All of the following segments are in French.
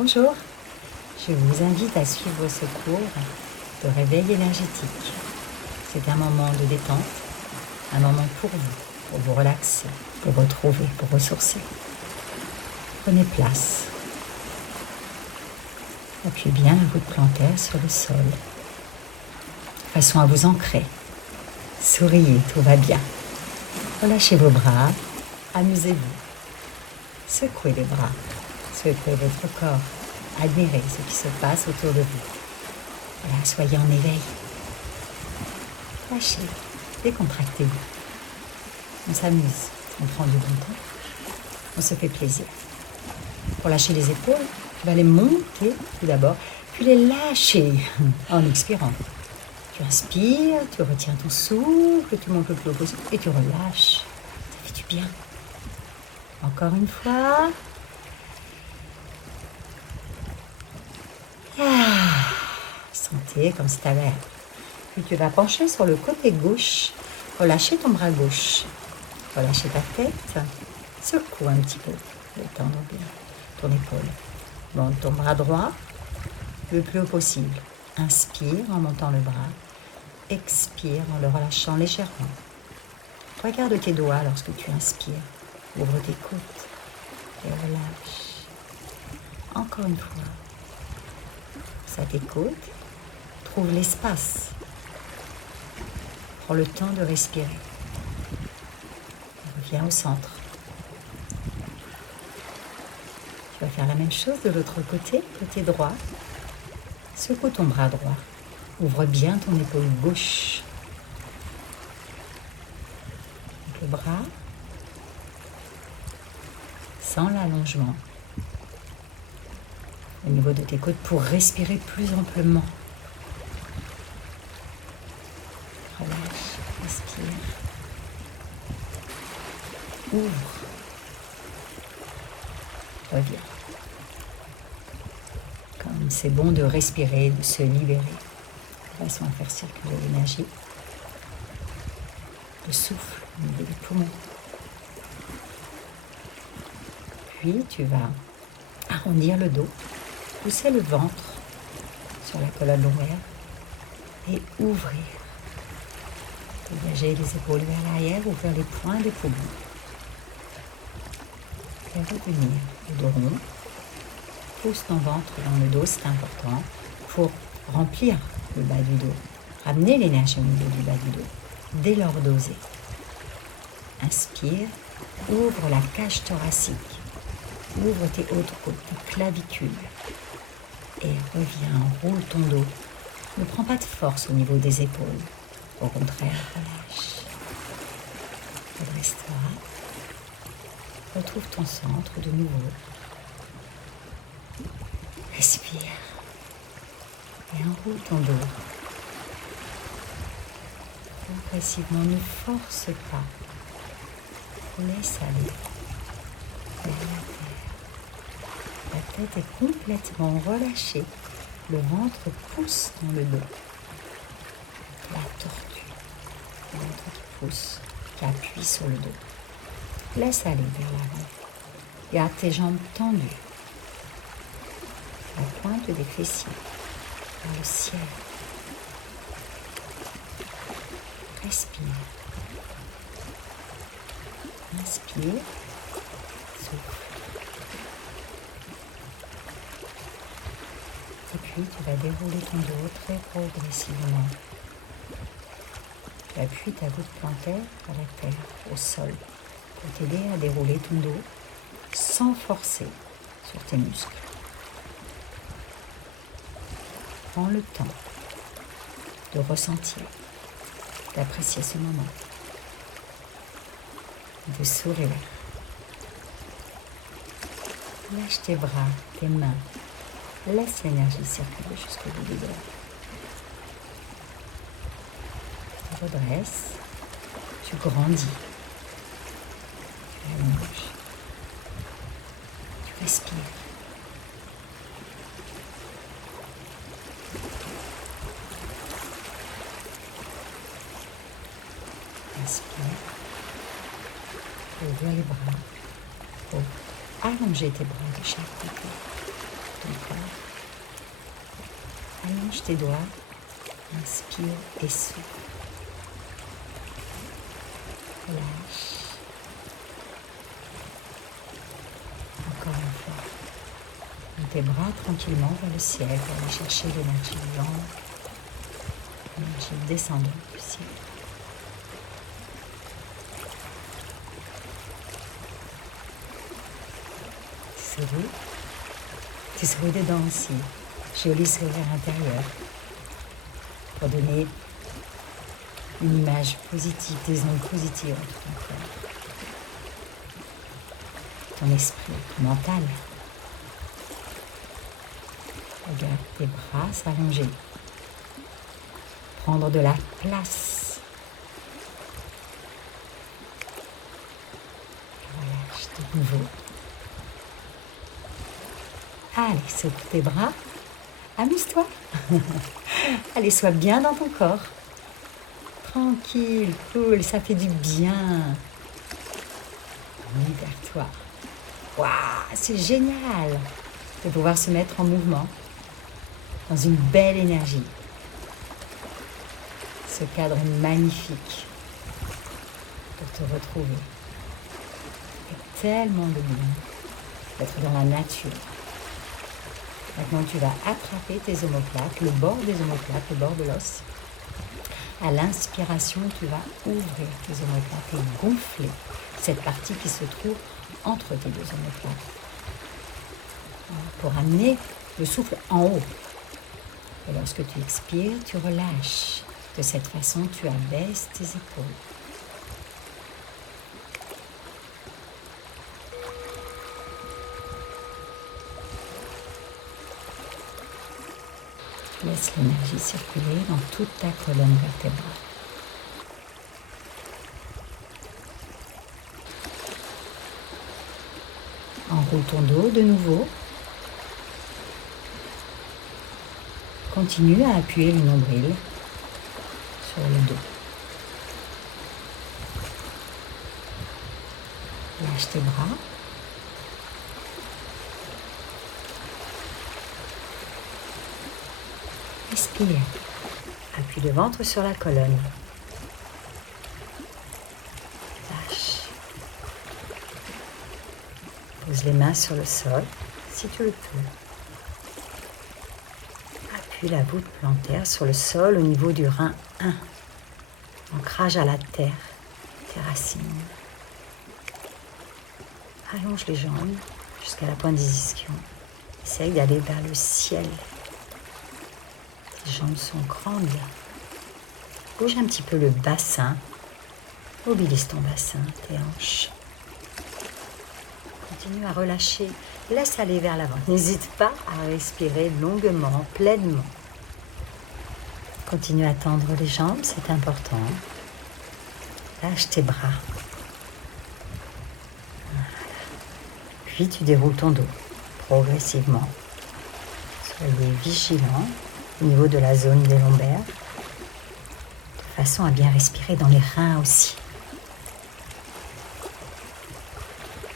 Bonjour, je vous invite à suivre ce cours de réveil énergétique. C'est un moment de détente, un moment pour vous relaxer, pour retrouver, pour ressourcer. Prenez place. Appuyez bien la voûte plantaire sur le sol, de façon à vous ancrer. Souriez, tout va bien. Relâchez vos bras, amusez-vous. Secouez les bras, secouez votre corps. Admirez ce qui se passe autour de vous. Voilà, soyez en éveil. Lâchez, décontractez-vous. On s'amuse, on prend du bon temps, on se fait plaisir. Pour lâcher les épaules, tu vas les monter tout d'abord, puis les lâcher en expirant. Tu inspires, tu retiens ton souffle, tu montes le plus haut possible et tu relâches. Ça fait du bien. Encore une fois. Sentez comme si tu avais. Puis tu vas pencher sur le côté gauche. Relâcher ton bras gauche. Relâcher ta tête. Secoue un petit peu. Détendre bien ton épaule. Monte ton bras droit le plus haut possible. Inspire en montant le bras. Expire en le relâchant légèrement. Regarde tes doigts lorsque tu inspires. Ouvre tes côtes et relâche. Encore une fois. À tes côtes, trouve l'espace. Prends le temps de respirer. Reviens au centre. Tu vas faire la même chose de l'autre côté, côté droit. Secoue ton bras droit. Ouvre bien ton épaule gauche. Avec le bras, sans l'allongement. Au niveau de tes côtes pour respirer plus amplement. Relâche, respire. Ouvre. Reviens. Comme c'est bon de respirer, de se libérer, de façon à faire circuler l'énergie, le souffle au niveau des poumons. Puis tu vas arrondir le dos. Poussez le ventre sur la colonne lombaire et ouvrir. Dégager les épaules vers l'arrière, ouvrir les poings des poumons. Et revenir le dos rond. Pousse ton ventre dans le dos, c'est important pour remplir le bas du dos. Ramener l'énergie au niveau du bas du dos. Dès lors doser. Inspire, ouvre la cage thoracique. Ouvre tes hautes côtes, tes clavicules. Et reviens, roule ton dos. Ne prends pas de force au niveau des épaules. Au contraire, relâche. Redresse-toi. Retrouve ton centre de nouveau. Respire. Et enroule ton dos. Progressivement, ne force pas. Laisse aller. Vers la terre. La tête est complètement relâchée. Le ventre pousse dans le dos. La tortue. Le ventre qui pousse, qui appuie sur le dos. Laisse aller vers l'avant. Garde tes jambes tendues. La pointe des fessiers vers le ciel. Respire. Inspire. Souffle. Et puis, tu vas dérouler ton dos très progressivement. Tu appuies ta voûte plantaire à la terre, au sol, pour t'aider à dérouler ton dos sans forcer sur tes muscles. Prends le temps de ressentir, d'apprécier ce moment, de sourire. Lâche tes bras, tes mains. Laisse l'énergie circuler jusqu'au bout du dos. Tu redresses, tu grandis, tu allonges, tu respires. Inspire, ouvre les bras, allonger tes bras de chaque côté. ton corps. Allonge tes doigts, inspire et souffle. Relâche. Encore une fois. Mets tes bras tranquillement vers le ciel pour aller chercher l'énergie vivante, l'énergie descendante du ciel. Souris. Tu souris dedans aussi. Joli sourire intérieur. Pour donner une image positive, des ondes positives entre ton corps. Ton esprit, ton mental. Regarde tes bras s'allonger. Prendre de la place. Relâche de nouveau. Allez, secoue tes bras. Amuse-toi. Allez, sois bien dans ton corps. Tranquille, cool, ça fait du bien. Libère-toi. Waouh, c'est génial de pouvoir se mettre en mouvement dans une belle énergie. Ce cadre est magnifique pour te retrouver. Il y a tellement de bien d'être dans la nature. Maintenant, tu vas attraper tes omoplates, le bord des omoplates, le bord de l'os. À l'inspiration, tu vas ouvrir tes omoplates et gonfler cette partie qui se trouve entre tes deux omoplates. Pour amener le souffle en haut. Et lorsque tu expires, tu relâches. De cette façon, tu abaisses tes épaules. Laisse l'énergie circuler dans toute ta colonne vertébrale. Enroule ton dos de nouveau. Continue à appuyer le nombril sur le dos. Lâche tes bras. Respire. Appuie le ventre sur la colonne. Lâche. Pose les mains sur le sol, si tu le peux. Appuie la voûte plantaire sur le sol au niveau du rein 1. Ancrage à la terre, tes racines. Allonge les jambes jusqu'à la pointe des ischions. Essaye d'aller vers le ciel. Tes jambes sont grandes. Bouge un petit peu le bassin. Mobilise ton bassin, tes hanches. Continue à relâcher. Laisse aller vers l'avant. N'hésite pas à respirer longuement, pleinement. Continue à tendre les jambes, c'est important. Lâche tes bras. Voilà. Puis tu déroules ton dos progressivement. Soyez vigilant au niveau de la zone des lombaires, de façon à bien respirer dans les reins aussi.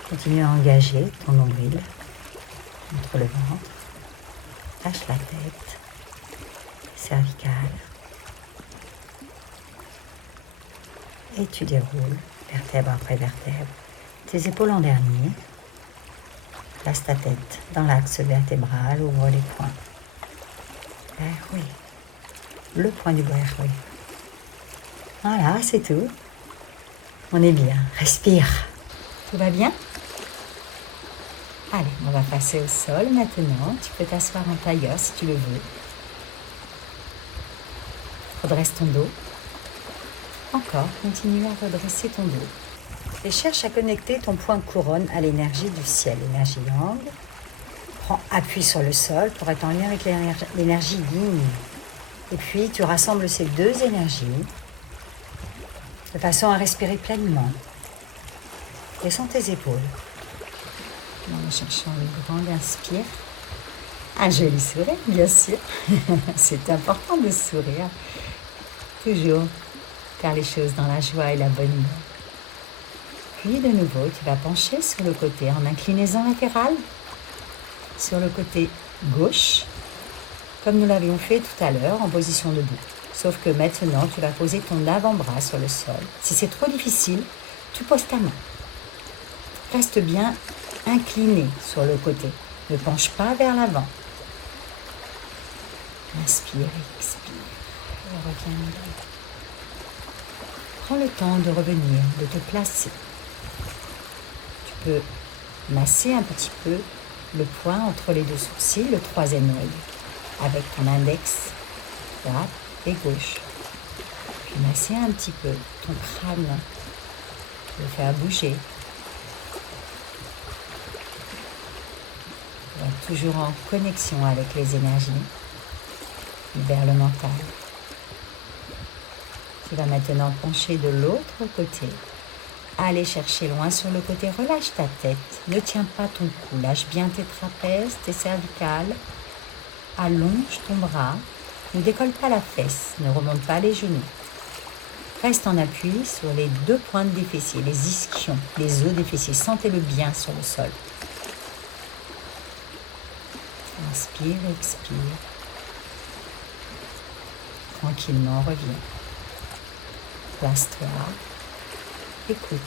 Continue à engager ton nombril entre le ventre. Lâche la tête, cervicale. Et tu déroules vertèbre après vertèbre. Tes épaules en dernier. Place ta tête dans l'axe vertébral, ouvre les poings. Oui. Le point du bras, oui. Voilà, c'est tout. On est bien. Respire. Tout va bien? Allez, on va passer au sol maintenant. Tu peux t'asseoir en tailleur si tu le veux. Redresse ton dos. Encore, continue à redresser ton dos. Et cherche à connecter ton point de couronne à l'énergie du ciel, l'énergie yang. Prends appui sur le sol pour être en lien avec l'énergie yin. Et puis, tu rassembles ces deux énergies de façon à respirer pleinement. Descends tes épaules. En cherchant une grande inspire. Un joli sourire, bien sûr. C'est important de sourire. Toujours faire les choses dans la joie et la bonne humeur. Puis de nouveau, tu vas pencher sur le côté en inclinaison latérale. Sur le côté gauche, comme nous l'avions fait tout à l'heure en position debout. Sauf que maintenant, tu vas poser ton avant-bras sur le sol. Si c'est trop difficile, tu poses ta main. Reste bien incliné sur le côté. Ne penche pas vers l'avant. Inspire, expire. Et reviens en arrière. Prends le temps de revenir, de te placer. Tu peux masser un petit peu le poing entre les deux sourcils, le troisième œil, avec ton index droite et gauche. Puis masser un petit peu ton crâne, le faire bouger. Toujours en connexion avec les énergies. Libère le mental. Tu vas maintenant pencher de l'autre côté. Aller chercher loin sur le côté. Relâche ta tête. Ne tiens pas ton cou. Lâche bien tes trapèzes, tes cervicales. Allonge ton bras. Ne décolle pas la fesse. Ne remonte pas les genoux. Reste en appui sur les deux pointes des fessiers, les ischions, les os des fessiers. Sentez-le bien sur le sol. Inspire, expire. Tranquillement, reviens. Place-toi. Écoute.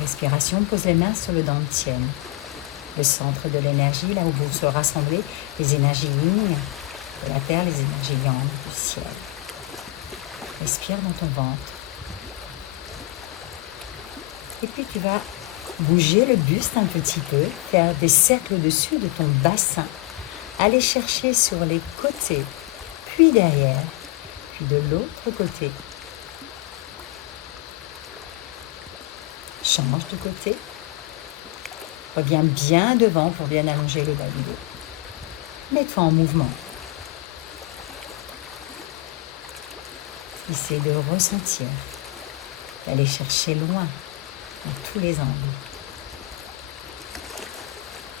Respiration, pose les mains sur le dantian. Le centre de l'énergie, là où vous se rassemblez, les énergies yin de la terre, les énergies yang du ciel. Respire dans ton ventre. Et puis tu vas bouger le buste un petit peu, faire des cercles au-dessus de ton bassin. Aller chercher sur les côtés, puis derrière, puis de l'autre côté. Change de côté. Reviens bien devant pour bien allonger le bas du dos. Mets-toi en mouvement. Essaie de ressentir, d'aller chercher loin, dans tous les angles.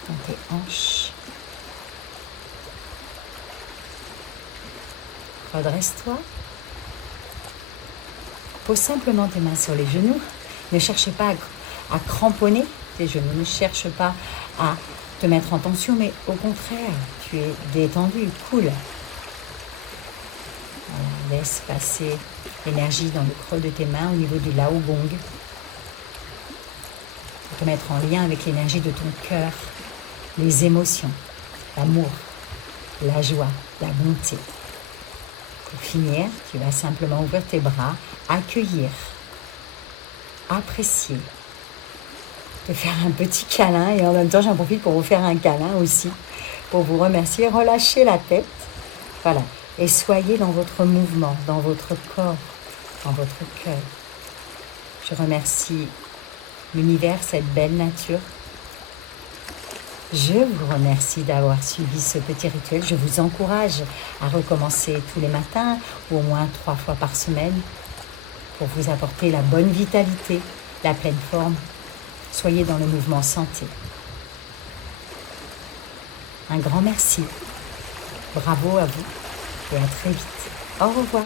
Dans tes hanches. Redresse-toi. Pose simplement tes mains sur les genoux. Ne cherche pas à cramponner tes genoux. Ne cherche pas à te mettre en tension, mais au contraire, tu es détendu, cool. Voilà, laisse passer l'énergie dans le creux de tes mains au niveau du Lao Gong. Pour te mettre en lien avec l'énergie de ton cœur, les émotions, l'amour, la joie, la bonté. Pour finir, tu vas simplement ouvrir tes bras, accueillir, apprécier, te faire un petit câlin et en même temps j'en profite pour vous faire un câlin aussi, pour vous remercier, relâchez la tête, voilà, et soyez dans votre mouvement, dans votre corps, dans votre cœur. Je remercie l'univers, cette belle nature. Je vous remercie d'avoir suivi ce petit rituel. Je vous encourage à recommencer tous les matins ou au moins 3 fois par semaine pour vous apporter la bonne vitalité, la pleine forme. Soyez dans le mouvement santé. Un grand merci. Bravo à vous et à très vite. Au revoir.